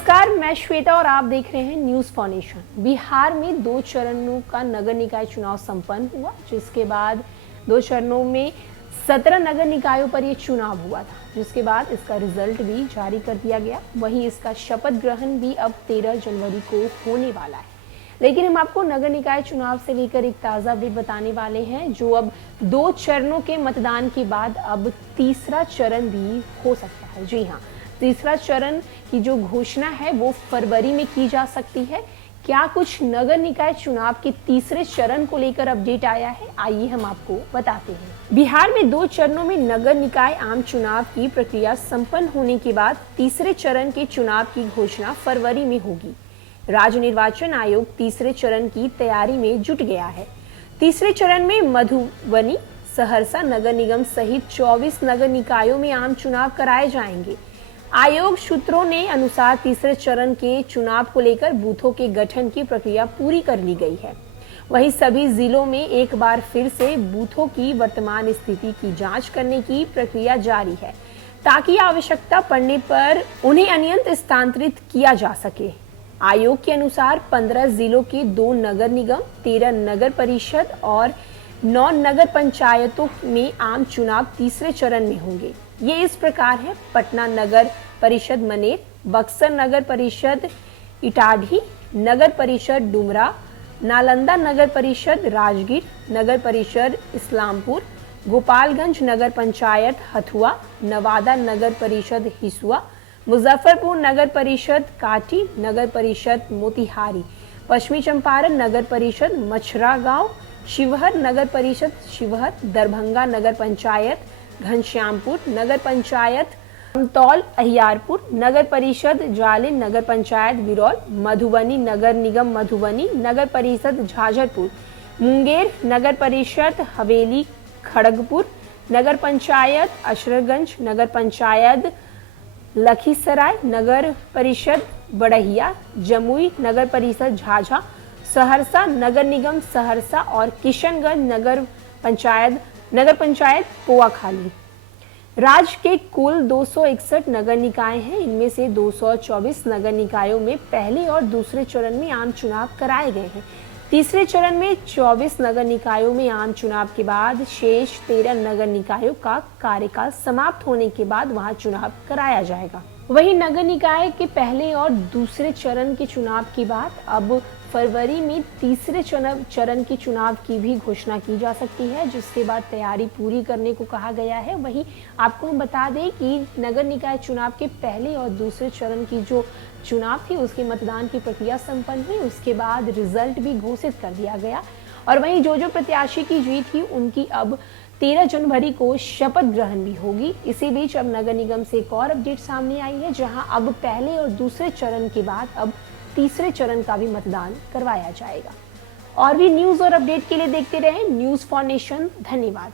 नमस्कार, मैं श्वेता और आप देख रहे हैं न्यूज फॉर नेशन। बिहार में 2 चरणों का नगर निकाय चुनाव संपन्न हुआ, जिसके बाद 2 चरणों में 17 नगर निकायों पर यह चुनाव हुआ था, जिसके बाद इसका रिजल्ट भी जारी कर दिया गया। वहीं इसका शपथ ग्रहण भी अब 13 जनवरी को होने वाला है। लेकिन हम आपको नगर निकाय चुनाव से लेकर एक ताज़ा अपडेट बताने वाले हैं, जो अब 2 चरणों के मतदान के बाद अब तीसरा चरण भी हो सकता है। जी हाँ, तीसरा चरण की जो घोषणा है वो फरवरी में की जा सकती है। क्या कुछ नगर निकाय चुनाव के तीसरे चरण को लेकर अपडेट आया है, आइए हम आपको बताते हैं। बिहार में 2 चरणों में नगर निकाय आम चुनाव की प्रक्रिया संपन्न होने के बाद तीसरे चरण के चुनाव की घोषणा फरवरी में होगी। राज्य निर्वाचन आयोग तीसरे चरण की तैयारी में जुट गया है। तीसरे चरण में मधुबनी, सहरसा नगर निगम सहित 24 नगर निकायों में आम चुनाव कराए जाएंगे। आयोग सूत्रों ने अनुसार तीसरे चरण के चुनाव को लेकर बूथों के गठन की प्रक्रिया पूरी कर ली गई है। वहीं सभी जिलों में एक बार फिर से बूथों की वर्तमान स्थिति की जांच करने की प्रक्रिया जारी है, ताकि आवश्यकता पड़ने पर उन्हें अन्यत्र स्थानांतरित किया जा सके। आयोग के अनुसार 15 जिलों के 2 नगर निगम, 13 नगर परिषद और 9 नगर पंचायतों में आम चुनाव तीसरे चरण में होंगे। ये इस प्रकार है: पटना नगर परिषद मनेर, बक्सर नगर परिषद इटाढ़ी, नगर परिषद डुमरा, नालंदा नगर परिषद राजगीर, नगर परिषद इस्लामपुर, गोपालगंज नगर पंचायत हथुआ, नवादा नगर परिषद हिसुआ, मुजफ्फरपुर नगर परिषद काटी, नगर परिषद मोतिहारी, पश्चिमी चंपारण नगर परिषद मछरा गांव, शिवहर नगर परिषद शिवहर, दरभंगा नगर पंचायत घनश्यामपुर, नगर पंचायत अमतौल अहियारपुर, नगर परिषद जालिन, नगर पंचायत बिरौल, मधुबनी नगर निगम मधुबनी, नगर परिषद झाझरपुर, मुंगेर नगर परिषद हवेली खड़गपुर, नगर पंचायत अशरगंज, नगर पंचायत लखीसराय, नगर परिषद बड़हिया, जमुई नगर परिषद झाझा, सहरसा नगर निगम सहरसा और किशनगंज नगर पंचायत पोआखाली। राज्य के कुल 261 नगर निकाय हैं। इनमें से 224 नगर निकायों में पहले और दूसरे चरण में आम चुनाव कराए गए हैं। तीसरे चरण में 24 नगर निकायों में आम चुनाव के बाद शेष 13 नगर निकायों का कार्यकाल समाप्त होने के बाद वहां चुनाव कराया जाएगा। वहीं नगर निकाय के पहले और दूसरे चरण के चुनाव के बाद अब फरवरी में तीसरे चरण के चुनाव की भी घोषणा की जा सकती है, जिसके बाद तैयारी पूरी करने को कहा गया है। वहीं आपको हम बता दें कि नगर निकाय चुनाव के पहले और दूसरे चरण की जो चुनाव थी उसके मतदान की प्रक्रिया संपन्न हुई, उसके बाद रिजल्ट भी घोषित कर दिया गया। और वहीं जो प्रत्याशी की जीत थी उनकी अब 13 जनवरी को शपथ ग्रहण भी होगी। इसी बीच अब नगर निगम से एक और अपडेट सामने आई है, जहां अब पहले और दूसरे चरण के बाद अब तीसरे चरण का भी मतदान करवाया जाएगा। और भी न्यूज और अपडेट के लिए देखते रहें न्यूज फॉर नेशन। धन्यवाद।